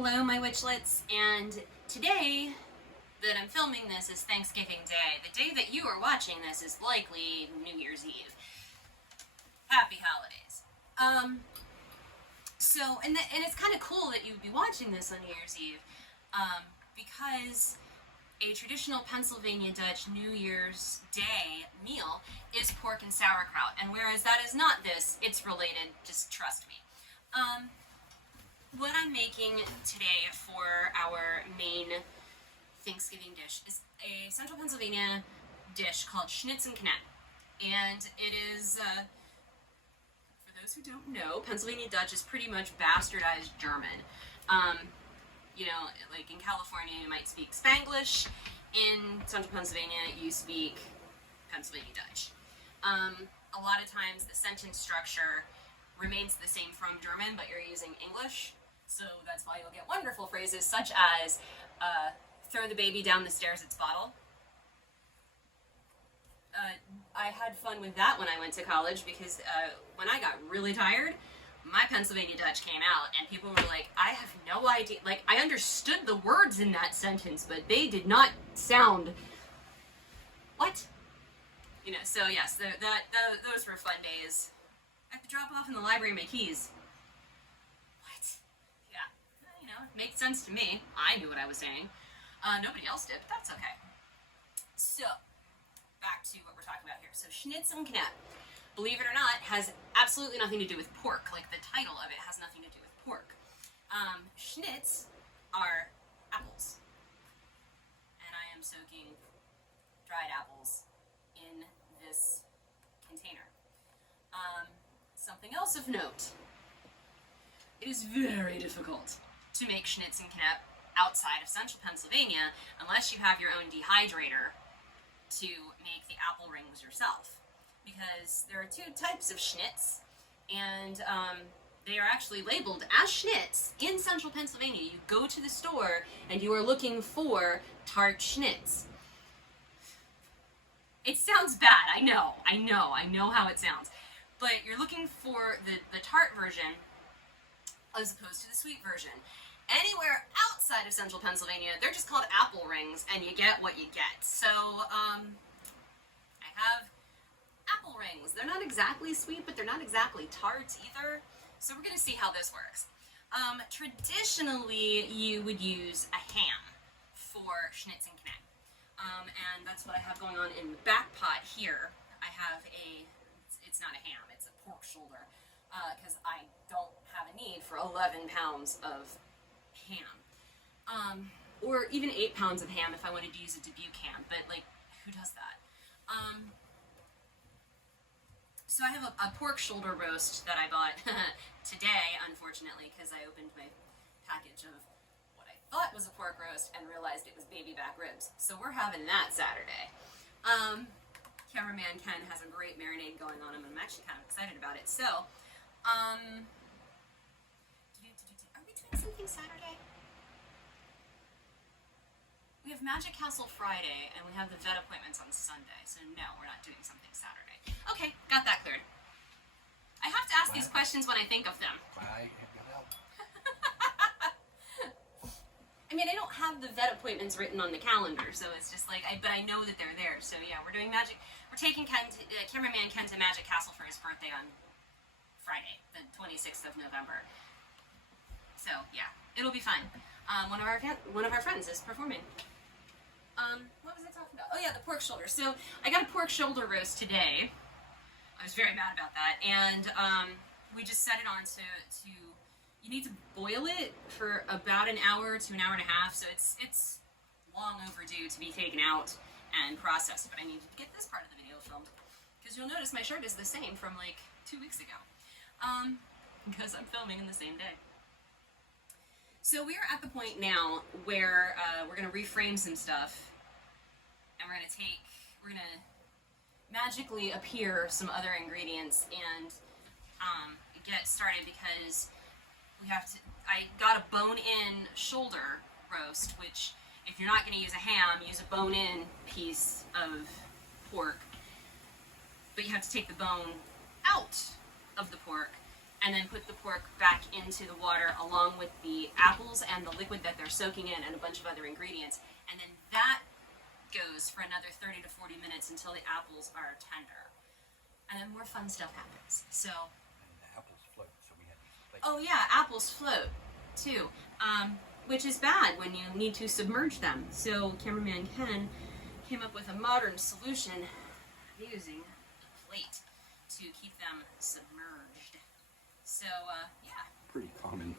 Hello, my witchlets, and today that I'm filming this is Thanksgiving Day. The day that you are watching this is likely New Year's Eve. Happy holidays. And it's kind of cool that you'd be watching this on New Year's Eve, because a traditional Pennsylvania Dutch New Year's Day meal is pork and sauerkraut, and whereas that is not this, it's related, just trust me. What I'm making today for our main Thanksgiving dish is a central Pennsylvania dish called Schnitz and Knepp. And it is, for those who don't know, Pennsylvania Dutch is pretty much bastardized German. You know, like in California you might speak Spanglish, in central Pennsylvania you speak Pennsylvania Dutch. A lot of times the sentence structure remains the same from German, but you're using English. So that's why you'll get wonderful phrases such as, throw the baby down the stairs, it's bottle. I had fun with that when I went to college because when I got really tired, my Pennsylvania Dutch came out and people were like, I have no idea, like I understood the words in that sentence, but they did not sound, what? You know, so yes, those were fun days. I have to drop off in the library my keys. What? Yeah, you know, it makes sense to me. I knew what I was saying. Nobody else did, but that's okay. So, back to what we're talking about here. So, Schnitz and Knepp, believe it or not, has absolutely nothing to do with pork. Like, the title of it has nothing to do with pork. Schnitz are apples. And I am soaking dried apples in this container. Something else of note. It is very difficult to make Schnitz and Knepp outside of central Pennsylvania unless you have your own dehydrator to make the apple rings yourself. Because there are two types of Schnitz, and they are actually labeled as Schnitz in central Pennsylvania. You go to the store and you are looking for tart Schnitz. It sounds bad, I know how it sounds. But you're looking for the tart version as opposed to the sweet version. Anywhere outside of central Pennsylvania, they're just called apple rings, and you get what you get. So, I have apple rings. They're not exactly sweet, but they're not exactly tart either. So we're going to see how this works. Traditionally, you would use a ham for Schnitz and Knepp. And that's what I have going on in the back pot here. I have it's not a ham, it's a pork shoulder, because I don't have a need for 11 pounds of ham. Or even 8 pounds of ham if I wanted to use a Dubuque ham, but like, who does that? So I have a pork shoulder roast that I bought today, unfortunately, because I opened my package of what I thought was a pork roast and realized it was baby back ribs. So we're having that Saturday. Cameraman Ken has a great marinade going on him, and I'm actually kind of excited about it. So, are we doing something Saturday? We have Magic Castle Friday, and we have the vet appointments on Sunday, so no, we're not doing something Saturday. Okay, got that cleared. I have to ask these questions when I think of them. Why have you help? I mean, I don't have the vet appointments written on the calendar, so it's just like, but I know that they're there. So yeah, we're doing we're taking cameraman Ken to Magic Castle for his birthday on Friday, the 26th of November. So yeah, it'll be fun. One of our friends is performing. What was I talking about? Oh yeah, the pork shoulder. So I got a pork shoulder roast today. I was very mad about that, and we just set it on to. You need to boil it for about an hour to an hour and a half, so it's long overdue to be taken out and processed, but I need to get this part of the video filmed, because you'll notice my shirt is the same from like 2 weeks ago, because I'm filming in the same day. So we're at the point now where we're going to reframe some stuff, and we're going to magically appear some other ingredients and get started, because I got a bone-in shoulder roast, which if you're not going to use a ham, use a bone-in piece of pork. But you have to take the bone out of the pork and then put the pork back into the water along with the apples and the liquid that they're soaking in and a bunch of other ingredients. And then that goes for another 30 to 40 minutes until the apples are tender. And then more fun stuff happens. So. And the apples float, so we had to plate. Oh yeah, apples float too, which is bad when you need to submerge them. So cameraman Ken came up with a modern solution using a plate to keep them submerged. So yeah. Pretty common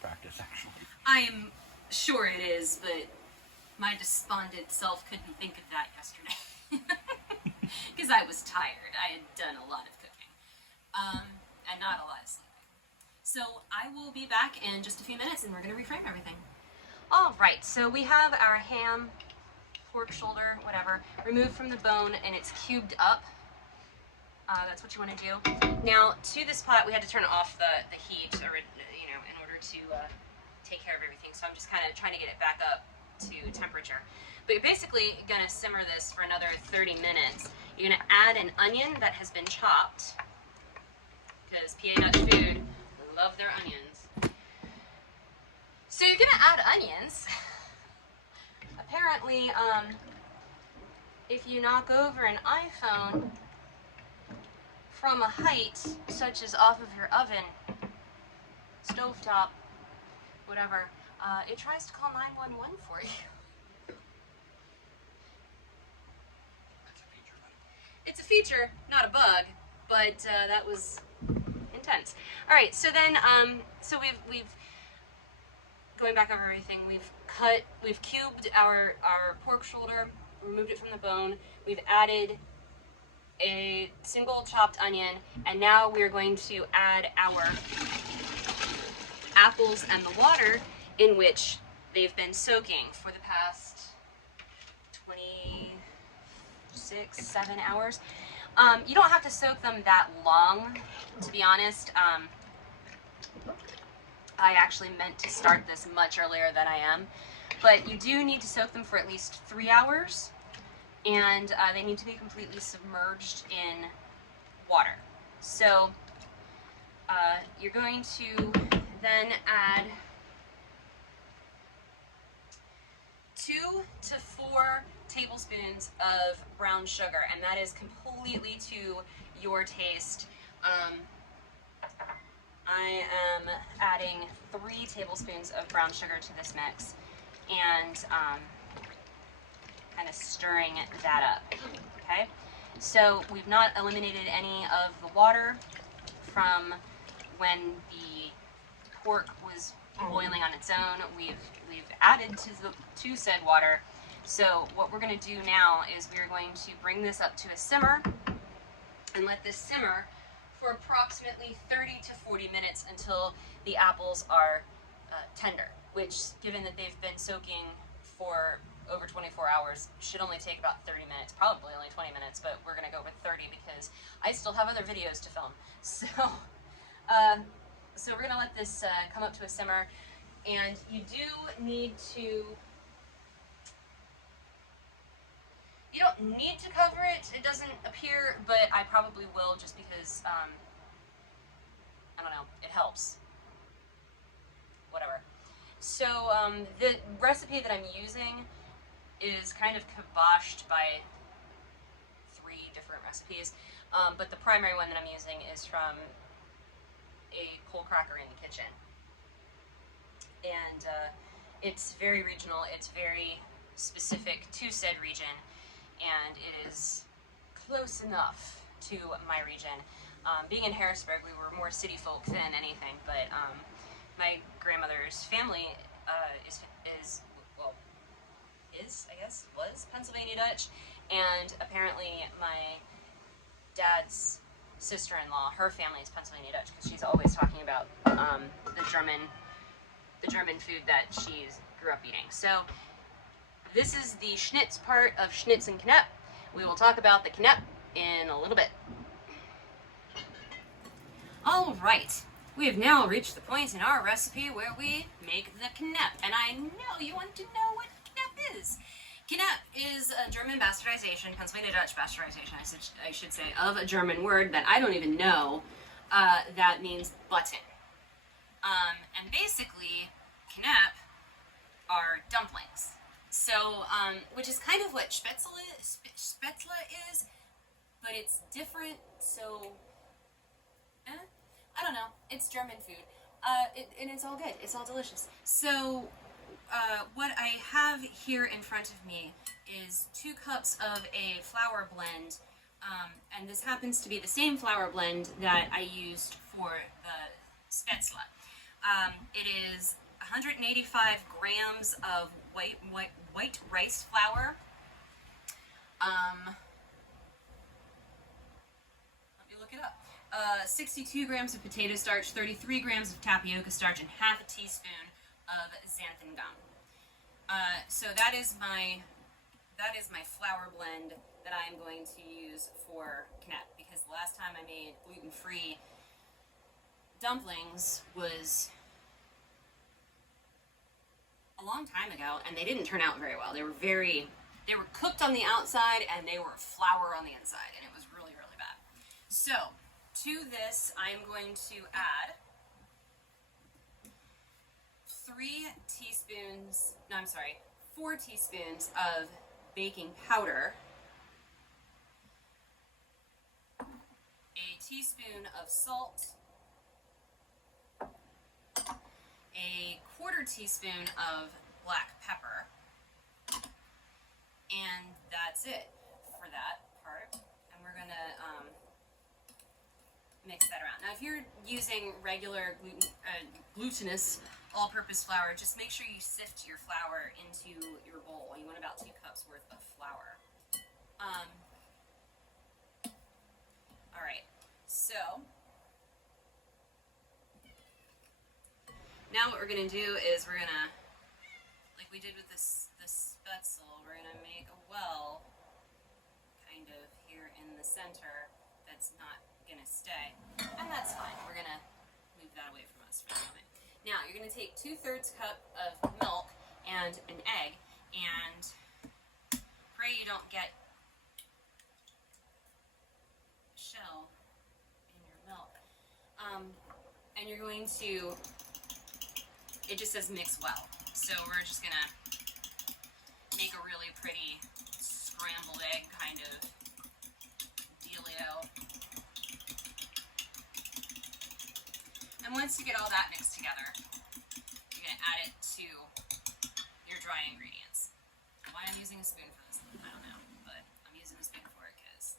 practice, actually. I am sure it is, but my despondent self couldn't think of that yesterday. Because I was tired. I had done a lot of cooking. And not a lot of sleeping. So I will be back in just a few minutes and we're going to reframe everything. Alright, so we have our ham, pork shoulder, whatever, removed from the bone and it's cubed up. That's what you want to do. Now, to this pot, we had to turn off the heat, or, in order to take care of everything. So I'm just kind of trying to get it back up to temperature. But you're basically going to simmer this for another 30 minutes. You're going to add an onion that has been chopped, because PA Nut Food love their onions. So you're going to add onions. Apparently, if you knock over an iPhone from a height, such as off of your oven, stovetop, whatever, it tries to call 911 for you. That's a feature, right? It's a feature, not a bug, but that was intense. All right, so then, so we've going back over everything. We've cubed our pork shoulder, removed it from the bone. We've added a single chopped onion, and now we're going to add our apples and the water in which they've been soaking for the past 7 hours. You don't have to soak them that long, to be honest. I actually meant to start this much earlier than I am, but you do need to soak them for at least 3 hours, and they need to be completely submerged in water. So you're going to then add 2 to 4 tablespoons of brown sugar, and that is completely to your taste. I am adding 3 tablespoons of brown sugar to this mix, and kind of stirring that up, okay? So we've not eliminated any of the water from when the pork was boiling on its own. We've added to said water. So what we're going to do now is we're going to bring this up to a simmer and let this simmer for approximately 30 to 40 minutes until the apples are tender, which, given that they've been soaking for over 24 hours, should only take about 30 minutes, probably only 20 minutes, but we're going to go with 30 because I still have other videos to film. So, so we're going to let this come up to a simmer, and you do need to, you don't need to cover it, it doesn't appear, but I probably will just because, I don't know, it helps. Whatever. So the recipe that I'm using is kind of kiboshed by 3 different recipes, but the primary one that I'm using is from a coal cracker in the kitchen. And it's very regional, it's very specific to said region, and it is close enough to my region. Being in Harrisburg, we were more city folk than anything, but my grandmother's family was Pennsylvania Dutch, and apparently my dad's sister-in-law, her family is Pennsylvania Dutch, because she's always talking about the German food that she grew up eating. So this is the Schnitz part of Schnitz and Knepp. We will talk about the Knepp in a little bit. All right, we have now reached the point in our recipe where we make the Knepp, and I know you want to know what Knepp is. Knepp is a German bastardization, Pennsylvania Dutch bastardization, I should say, of a German word that I don't even know. that means button. And basically, Knepp are dumplings. So, which is kind of what Spätzle is, but it's different. So, I don't know. It's German food, and it's all good. It's all delicious. So, what I have here in front of me is 2 cups of a flour blend, and this happens to be the same flour blend that I used for the Spätzle. It is 185 grams of white rice flour. Let me look it up. 62 grams of potato starch, 33 grams of tapioca starch, and half a teaspoon of xanthan gum. So that is my flour blend that I am going to use for Knepp, because the last time I made gluten-free dumplings was a long time ago, and they didn't turn out very well. They were cooked on the outside and they were flour on the inside, and it was really, really bad. So to this, I'm going to add 4 teaspoons of baking powder, a teaspoon of salt, a 1/4 teaspoon of black pepper, and that's it for that part. And we're gonna mix that around. Now, if you're using regular glutinous all-purpose flour, just make sure you sift your flour into your bowl. You want about 2 cups worth of flour. All right, so now what we're gonna do is we're gonna, like we did with this Spätzle, we're gonna make a well kind of here in the center that's not gonna stay, and that's fine. We're gonna move that away from us for the moment. Now you're gonna take 2/3 cup of milk and an egg, and pray you don't get shell in your milk. And you're going to, it just says mix well, so we're just gonna make a really pretty scrambled egg kind of dealio. And once you get all that mixed together, you're gonna add it to your dry ingredients. Why I'm using a spoon for this, I don't know, but I'm using a spoon for it because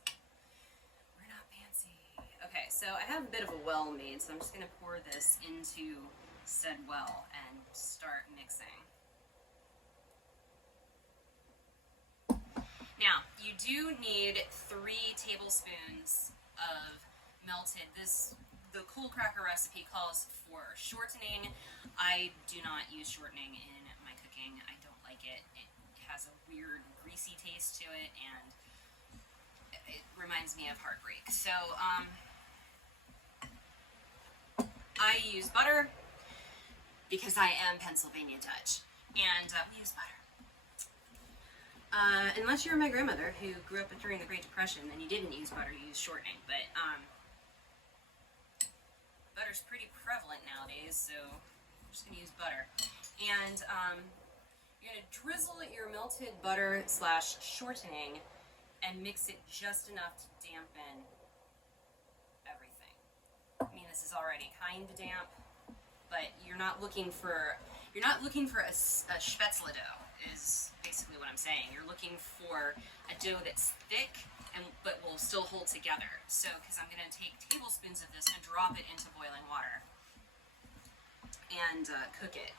we're not fancy. Okay, so I have a bit of a well made, so I'm just gonna pour this into said well and start mixing. Now, you do need 3 tablespoons of melted, the cold cracker recipe calls for shortening. I do not use shortening in my cooking. I don't like it. It has a weird greasy taste to it, and it reminds me of heartbreak. So, I use butter because I am Pennsylvania Dutch, and we use butter. Unless you're my grandmother who grew up during the Great Depression, then you didn't use butter, you used shortening. But butter's pretty prevalent nowadays, so I'm just gonna use butter. And you're gonna drizzle your melted butter / shortening and mix it just enough to dampen everything. I mean, this is already kind of damp, but you're not looking for a Spätzle dough, is basically what I'm saying. You're looking for a dough that's thick but will still hold together. So, because I'm going to take tablespoons of this and drop it into boiling water and cook it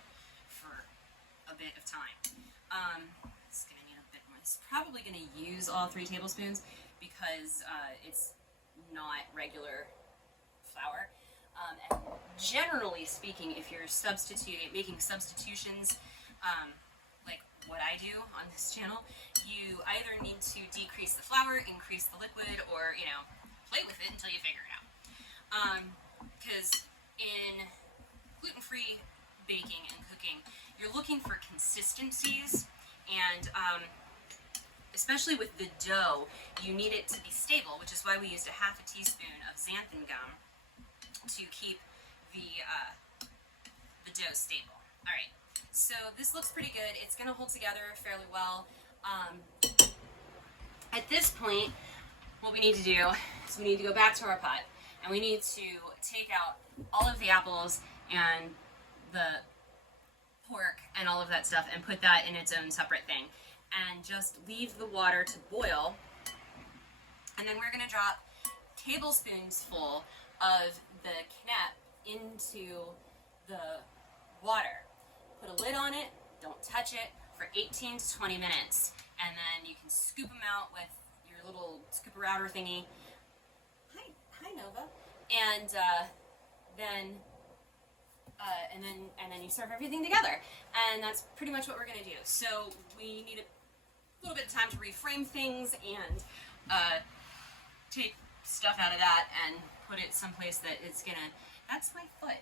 for a bit of time. It's going to need a bit more. It's probably going to use all 3 tablespoons because it's not regular flour. And generally speaking, if you're making substitutions, like what I do on this channel, you either need to decrease the flour, increase the liquid, or, play with it until you figure it out. Because in gluten-free baking and cooking, you're looking for consistencies, and especially with the dough, you need it to be stable, which is why we used a half a teaspoon of xanthan gum to keep the dough stable. All right, so this looks pretty good. It's gonna hold together fairly well. At this point, what we need to do is we need to go back to our pot, and we need to take out all of the apples and the pork and all of that stuff and put that in its own separate thing, and just leave the water to boil. And then we're gonna drop tablespoons full of the Knepp into the water. Put a lid on it, don't touch it, for 18 to 20 minutes. And then you can scoop them out with your little scooper outer thingy. Hi Nova. And then you serve everything together. And that's pretty much what we're gonna do. So we need a little bit of time to reframe things and take stuff out of that and put it someplace that it's gonna, that's my foot.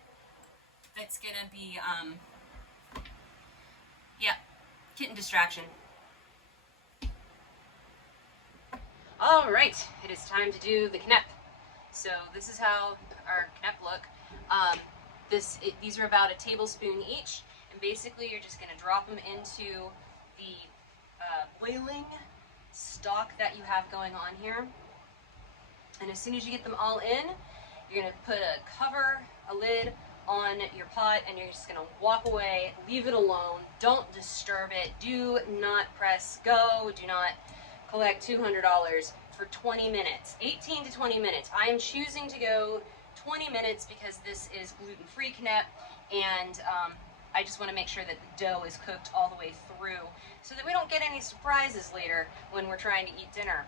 That's gonna be, yeah, kitten distraction. All right, it is time to do the Knepp. So this is how our Knepp look. These are about a tablespoon each, and basically you're just gonna drop them into the boiling stock that you have going on here. And as soon as you get them all in, you're gonna put a cover, a lid on your pot, and you're just gonna walk away, leave it alone, don't disturb it, do not press go, do not collect $200 for 20 minutes, 18 to 20 minutes. I am choosing to go 20 minutes because this is gluten-free Knepp, and I just wanna make sure that the dough is cooked all the way through so that we don't get any surprises later when we're trying to eat dinner.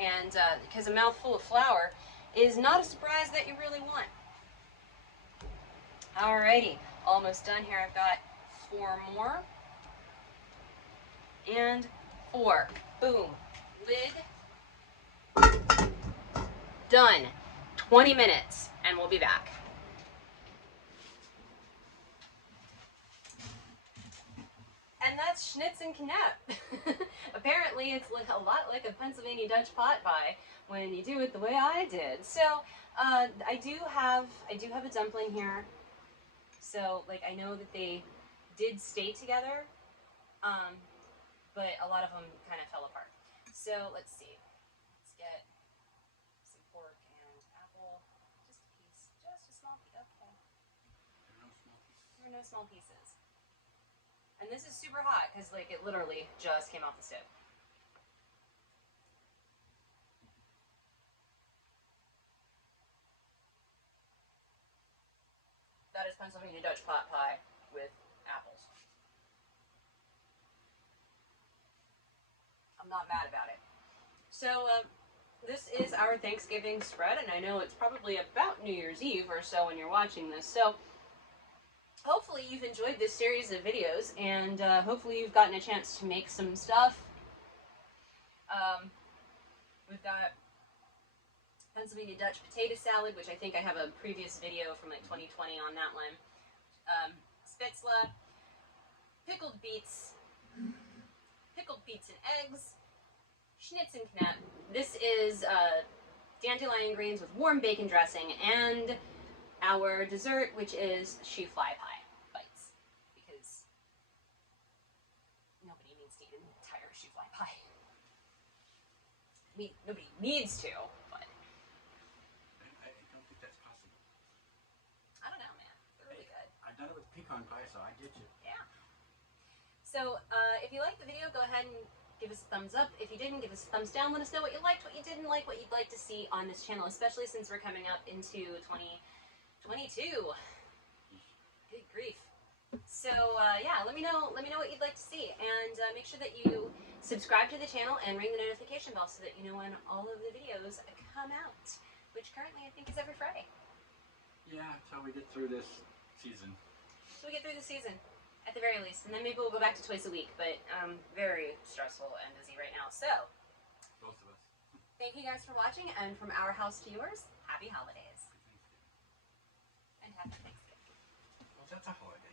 And because a mouthful of flour is not a surprise that you really want. Alrighty, almost done here. I've got 4 more. And 4. Boom. Lid. Done. 20 minutes, and we'll be back. And that's Schnitz and Knepp. Apparently it's like a lot like a Pennsylvania Dutch pot pie when you do it the way I did. So I do have a dumpling here. So like I know that they did stay together, but a lot of them kind of fell apart. So let's see. Let's get some pork and apple. Just a piece. Just a small piece. Okay. There are no small pieces. And this is super hot because like it literally just came off the stove. That is Pennsylvania Dutch pot pie with apples. I'm not mad about it. So this is our Thanksgiving spread, and I know it's probably about New Year's Eve or so when you're watching this. So hopefully you've enjoyed this series of videos, and hopefully you've gotten a chance to make some stuff. We've got Pennsylvania Dutch potato salad, which I think I have a previous video from like 2020 on that one. Spitzle, pickled beets and eggs, Schnitz and Knepp. This is dandelion greens with warm bacon dressing, and our dessert, which is shoe fly pie bites, because nobody needs to eat an entire shoe fly pie. I mean, nobody needs to, but I don't think that's possible. I don't know, man. They're really good. I've done it with pecan pie, so I get you. Yeah. So, if you liked the video, go ahead and give us a thumbs up. If you didn't, give us a thumbs down. Let us know what you liked, what you didn't like, what you'd like to see on this channel, especially since we're coming up into 2022. Good grief. So yeah, let me know what you'd like to see, and make sure that you subscribe to the channel and ring the notification bell so that you know when all of the videos come out, which currently I think is every Friday. Yeah, until we get through this season. So we get through the season, at the very least, and then maybe we'll go back to twice a week, but very stressful and busy right now. So Both of us. thank you guys for watching, and from our house to yours, happy holidays. And happy Thanksgiving. Well, that's a holiday.